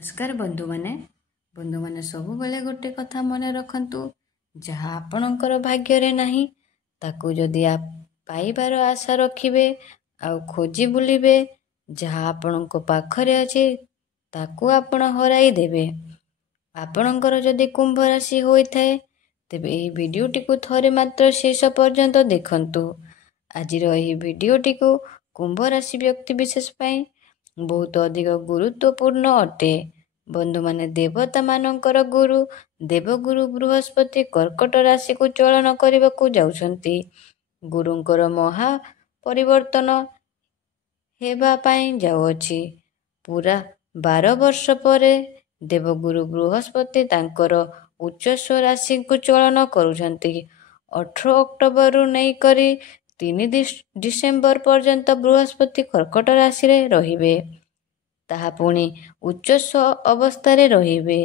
नमस्कार बंधु माने सबु बेले गोटे कथा मन रखंतु जहाँ आपणकर भाग्य नहीं ताकू जदि आप पाइबार आशा रखिबे आउ खोजी बुलिबे जहाँ आपणको पाखरे अछि ताकू आपण हराई देबे। आपणकर जदि कुंभ राशि होइथाए तेबे एही भिडियोटी को थरे मात्र शेष पर्यंत देखंतु। आजिर एही भिडियोटी को कुंभ राशि व्यक्ति विशेष पाई बहुत अधिक गुरुत्वपूर्ण अटे। बंधु माने देवता मानकर गुरु देवगुरु बृहस्पति कर्कट राशि को चलन करने जाउछंती। गुरुंकर महा परिवर्तन हेबा पाई जाउअछि। पूरा 12 वर्ष परे देवगुरु बृहस्पति तांकर उच्चस्व राशि को चलन करुछंती। 18 अक्टोबर रु नहीं करी 3 डिसेम्बर पर्यंत बृहस्पति कर्कट राशि रे रहिबे। ताहा पुणी उच्चस्व अवस्था रहिबे।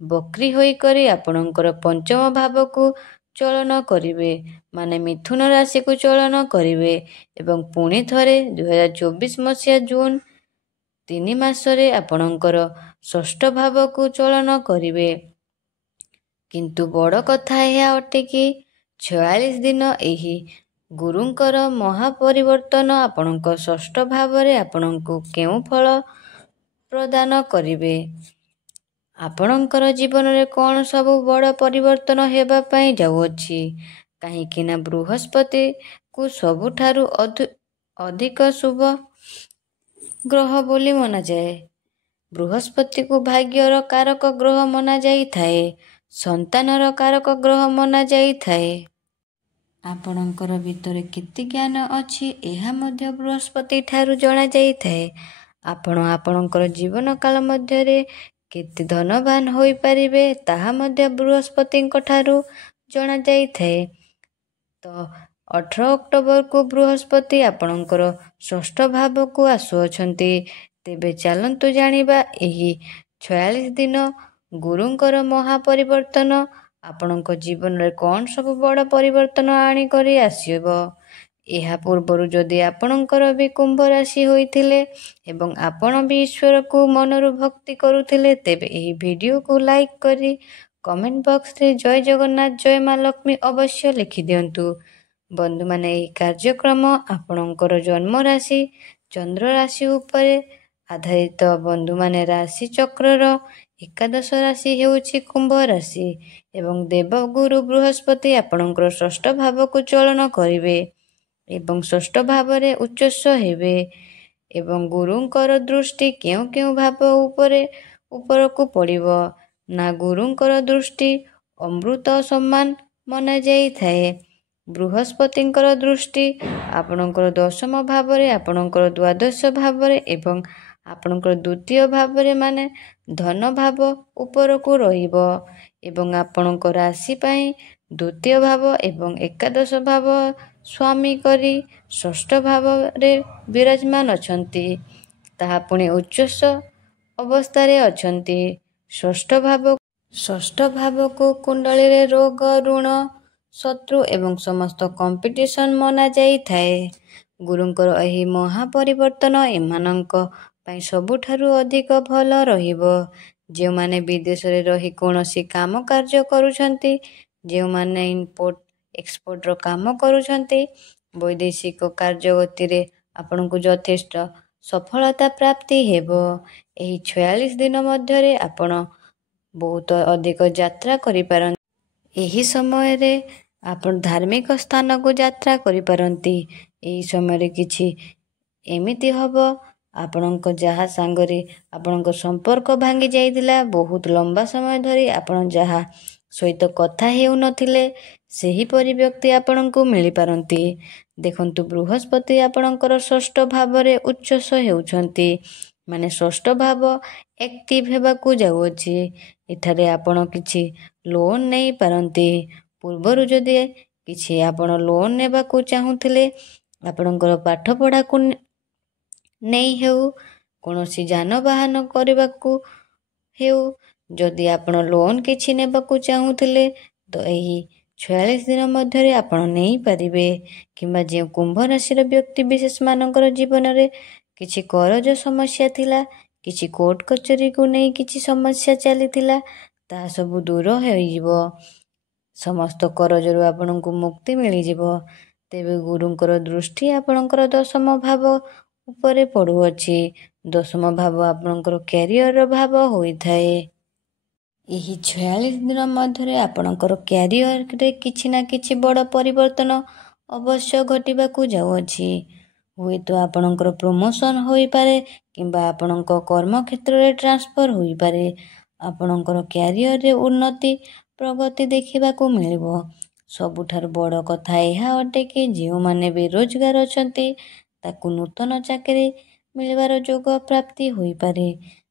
बक्री होई करी आपणकर पंचम भाव को चलन करिवे माने मिथुन राशि को चलन करिवे एवं पुणी थरे 2024 मसीहा जून 3 मासरे आपणकर षष्ठ भाव को चलन करिवे। किंतु बड़ कथा यह अटे कि 46 दिन एही गुरुंकर महापरिवर्तन आपणक षष्ठ भाव रे आपणको केउ फल प्रदान करिवे। आपणकर जीवन रे कौन सब बड़ परिवर्तन हेबा पाई जाउअछि काहेकि ना बृहस्पति को सबुठारु अधिक शुभ ग्रह बोली मना जाए। बृहस्पति को भाग्यर कारक ग्रह मना जाई थाए, संतानर कारक ग्रह मना जाई थाए। आपणकर भितरे केते ज्ञान अछि एहा मध्य बृहस्पति ठारु जणा जाई थाए। आपण आपणकर जीवन काल मध्य रे केते धनवान होई परिबे ताहा मध्य बृहस्पति ठारु जणा जाई थाए। तो 18 अक्टोबर को बृहस्पति आपणकर षष्ठ भाव को आसुअछंती। तेबे चलंतु जानिबा एही 46 दिन गुरुंकर महापरिवर्तन आपणक जीवन रे कौन सब बड़ परिवर्तन आनी करी आसीबो। एहा पूर्वरु जदि आपणकर भी कुंभ राशि होइथिले एवं आपण भी ईश्वर को मनरु भक्ति करुथिले तेबे एही वीडियो को लाइक करी कमेंट बॉक्स रे जय जगन्नाथ जय मां लक्ष्मी अवश्य लिखि दियंतु। बंधु माने एही कार्यक्रम आपणकर जन्म राशि चंद्र राशि उपरे आधारित। बंधु माने राशि चक्रर एकादश राशि हेउछि कुंभ राशि एवं देवगुरु बृहस्पति आपणकर षष्ठ भाव को चलन करिवे एवं षष्ठ भाव रे उच्चस्व हेबे एवं गुरुंकर दृष्टि केउ केउ भाव ऊपर को पड़िबो ना गुरुंकर दृष्टि अमृत सम्मान मना जाई थाए। बृहस्पतिंकर दृष्टि आपणकर दशम भाव रे आपणकर द्वादश भाव रे एवं आपणकर द्वितीय भाव रे माने धन भाव ऊपर को रहिबो एवं आपणकर राशि पाई द्वितीय भाव एवं एकादश भाव स्वामी करी षष्ठ भाव रे विराजमान अछंती। ताहा पुणी उच्चस्व अवस्था रे अछंती। षष्ठ भाव को कुंडली रे रोग ऋण शत्रु एवं समस्त कंपटीशन मना जाई थाए। गुरुंकर एही महापरिवर्तन एमानंक पाई सबुठारु अधिक भल रहिबो। जे माने विदेश रे रही कोनोसी काम कार्य करूछंती, जे माने इम्पोर्ट एक्सपोर्ट रो काम करूछंती, वैदेशिक कार्य गति रे आपनको यथेष्ट सफलता प्राप्ति हेबो। एही 46 दिन मध्य रे आपण बहुत अधिक यात्रा करि पारंती। एही समय रे आपण धार्मिक स्थान को यात्रा करि पारंती। एही समय रे किछि एमिति हबो आपणक जहा सांगरे आपणक संपर्क भांगी जाइतिला बहुत लंबा समय धरी आपण जहा सहित कथा हेउ नथिले सेही परि व्यक्ति आपणको मिली पारंती। देखंतु बृहस्पति आपणकर षष्ठ भाव रे उच्चस्व हेउछंती माने षष्ठ भाव एक्टिव हेबा को जाउअछि। एठारे आपण किछि लोन नै पारंती। पूर्वरु जदि किछि आपण लोन नेबा को चाहुथिले आपणकर पाठ पढ़ा को नै हेउ कोनोसी जानवाहन करबा को हेउ जदि आपण लोन किछि नेबा को चाहुथिले तो एही 46 दिन मध्य रे आपण नै परिबे। किंबा जे कुंभ राशि रो व्यक्ति विशेष मानकर जीवन रे किछि करज समस्या थिला କିଛି କୋର୍ଟ କଚେରୀକୁ ନେଇ କିଛି ସମସ୍ୟା ଚାଲିଥିଲା, ତାହା ସବୁ ଦୂର ହୋଇଯିବ। ସମସ୍ତ କରଜରୁ ଆପଣଙ୍କୁ ମୁକ୍ତି ମିଳିଯିବ। ତେବେ ଗୁରୁଙ୍କର ଦୃଷ୍ଟି ଆପଣଙ୍କର ଦଶମ ଭାବ ଉପରେ ପଡ଼ୁଅଛି। ଦଶମ ଭାବ ଆପଣଙ୍କର କ୍ୟାରିୟର ଭାବ ହୋଇଥାଏ। ଏହି 46 ଦିନ ମଧ୍ୟରେ ଆପଣଙ୍କର କ୍ୟାରିୟରରେ କିଛି ନା କିଛି ବଡ଼ ପରିବର୍ତ୍ତନ ଅବଶ୍ୟ ଘଟିବାକୁ ଯାଉଅଛି। ହୁଏତ ଆପଣଙ୍କର ପ୍ରମୋସନ୍ ହୋଇପାରେ କିମ୍ବା ଆପଣଙ୍କ କର୍ମକ୍ଷେତ୍ରରେ ଟ୍ରାନ୍ସଫର ହୋଇପାରେ। ଆପଣଙ୍କର କ୍ୟାରିୟରରେ ଉନ୍ନତି ପ୍ରଗତି ଦେଖିବାକୁ ମିଳିବ। ସବୁଠାରୁ ବଡ଼ କଥା ଏହା ଅଟେ କି ଯେଉଁମାନେ ବେରୋଜଗାର ଅଛନ୍ତି ତାକୁ ନୂତନ ଚାକିରି ମିଳିବାର ଯୋଗ ପ୍ରାପ୍ତି ହୋଇପାରେ।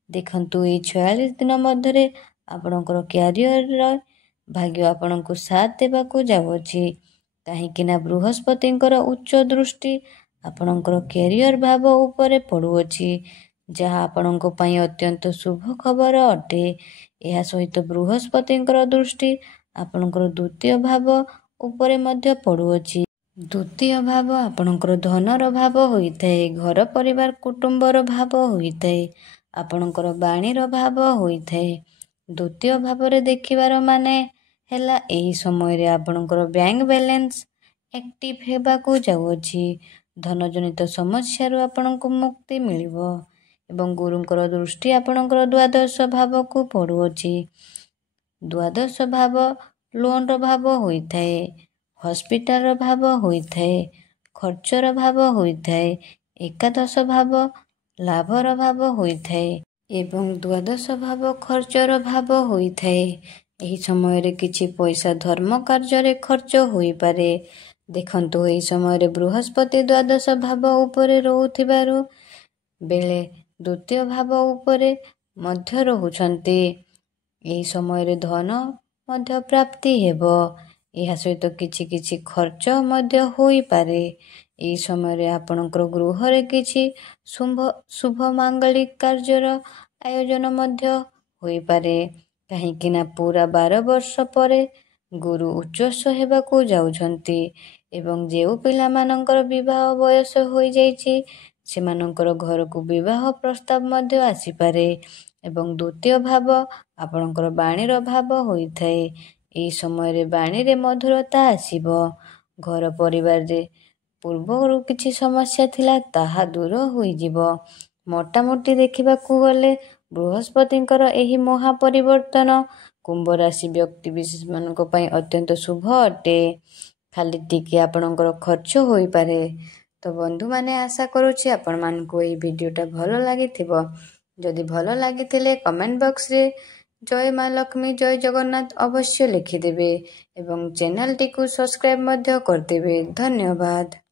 ଦେଖନ୍ତୁ, ଏହି 46 ଦିନ ମଧ୍ୟରେ ଆପଣଙ୍କର କ୍ୟାରିୟରର ଭାଗ୍ୟ ଆପଣଙ୍କୁ ସାଥ ଦେବାକୁ ଯାଉଅଛି, କାହିଁକି ନା ବୃହସ୍ପତିଙ୍କର ଉଚ୍ଚ ଦୃଷ୍ଟି ଆପଣଙ୍କର କ୍ୟାରିୟର ଭାବ ଉପରେ ପଡ଼ୁଅଛି, ଯାହା ଆପଣଙ୍କ ପାଇଁ ଅତ୍ୟନ୍ତ ଶୁଭ ଖବର ଅଟେ। ଏହା ସହିତ ବୃହସ୍ପତିଙ୍କର ଦୃଷ୍ଟି ଆପଣଙ୍କର ଦ୍ୱିତୀୟ ଭାବ ଉପରେ ମଧ୍ୟ ପଡ଼ୁଅଛି। ଦ୍ୱିତୀୟ ଭାବ ଆପଣଙ୍କର ଧନର ଭାବ ହୋଇଥାଏ, ଘର ପରିବାର କୁଟୁମ୍ବର ଭାବ ହୋଇଥାଏ, ଆପଣଙ୍କର ବାଣୀର ଭାବ ହୋଇଥାଏ। ଦ୍ୱିତୀୟ ଭାବରେ ଦେଖିବାର ମାନେ ହେଲା ଏହି ସମୟରେ ଆପଣଙ୍କର ବ୍ୟାଙ୍କ ବାଲାନ୍ସ ଆକ୍ଟିଭ ହେବାକୁ ଯାଉଅଛି। ଧନଜନିତ ସମସ୍ୟାରୁ ଆପଣଙ୍କୁ ମୁକ୍ତି ମିଳିବ ଏବଂ ଗୁରୁଙ୍କର ଦୃଷ୍ଟି ଆପଣଙ୍କର ଦ୍ୱାଦଶ ଭାବକୁ ପଡ଼ୁଅଛି। ଦ୍ୱାଦଶ ଭାବ ଲୋନର ଭାବ ହୋଇଥାଏ, ହସ୍ପିଟାଲର ଭାବ ହୋଇଥାଏ, ଖର୍ଚ୍ଚର ଭାବ ହୋଇଥାଏ। ଏକାଦଶ ଭାବ ଲାଭର ଭାବ ହୋଇଥାଏ ଏବଂ ଦ୍ୱାଦଶ ଭାବ ଖର୍ଚ୍ଚର ଭାବ ହୋଇଥାଏ। ଏହି ସମୟରେ କିଛି ପଇସା ଧର୍ମ କାର୍ଯ୍ୟରେ ଖର୍ଚ୍ଚ ହୋଇପାରେ। ଦେଖନ୍ତୁ, ଏହି ସମୟରେ ବୃହସ୍ପତି ଦ୍ୱାଦଶ ଭାବ ଉପରେ ରହୁଥିବାରୁ ବେଳେ ଦ୍ୱିତୀୟ ଭାବ ଉପରେ ମଧ୍ୟ ରହୁଛନ୍ତି। ଏହି ସମୟରେ ଧନ ମଧ୍ୟ ପ୍ରାପ୍ତି ହେବ। ଏହା ସହିତ କିଛି କିଛି ଖର୍ଚ୍ଚ ମଧ୍ୟ ହୋଇପାରେ। ଏହି ସମୟରେ ଆପଣଙ୍କର ଗୃହରେ କିଛି ଶୁଭ ମାଙ୍ଗଳିକ କାର୍ଯ୍ୟର ଆୟୋଜନ ମଧ୍ୟ ହୋଇପାରେ, କାହିଁକି ନା ପୁରା 12 ବର୍ଷ ପରେ ଗୁରୁ ଉଚ୍ଚସ୍ୱ ହେବାକୁ ଯାଉଛନ୍ତି ଏବଂ ଯେଉଁ ପିଲାମାନଙ୍କର ବିବାହ ବୟସ ହୋଇଯାଇଛି ସେମାନଙ୍କର ଘରକୁ ବିବାହ ପ୍ରସ୍ତାବ ମଧ୍ୟ ଆସିପାରେ। ଏବଂ ଦ୍ୱିତୀୟ ଭାବ ଆପଣଙ୍କର ବାଣୀର ଭାବ ହୋଇଥାଏ। ଏହି ସମୟରେ ବାଣୀରେ ମଧୁରତା ଆସିବ। ଘର ପରିବାରରେ ପୂର୍ବରୁ କିଛି ସମସ୍ୟା ଥିଲା, ତାହା ଦୂର ହୋଇଯିବ। ମୋଟାମୋଟି ଦେଖିବାକୁ ଗଲେ ବୃହସ୍ପତିଙ୍କର ଏହି ମହାପରିବର୍ତ୍ତନ କୁମ୍ଭ ରାଶି ବ୍ୟକ୍ତିବିଶେଷମାନଙ୍କ ପାଇଁ ଅତ୍ୟନ୍ତ ଶୁଭ ଅଟେ। ଖାଲି ଟିକେ ଆପଣଙ୍କର ଖର୍ଚ୍ଚ ହୋଇପାରେ। ତ ବନ୍ଧୁମାନେ, ଆଶା କରୁଛି ଆପଣମାନଙ୍କୁ ଏହି ଭିଡ଼ିଓଟା ଭଲ ଲାଗିଥିବ। ଯଦି ଭଲ ଲାଗିଥିଲେ କମେଣ୍ଟ ବକ୍ସରେ ଜୟ ମା ଲକ୍ଷ୍ମୀ, ଜୟ ଜଗନ୍ନାଥ ଅବଶ୍ୟ ଲେଖିଦେବେ ଏବଂ ଚ୍ୟାନେଲଟିକୁ ସବସ୍କ୍ରାଇବ୍ ମଧ୍ୟ କରିଦେବେ। ଧନ୍ୟବାଦ।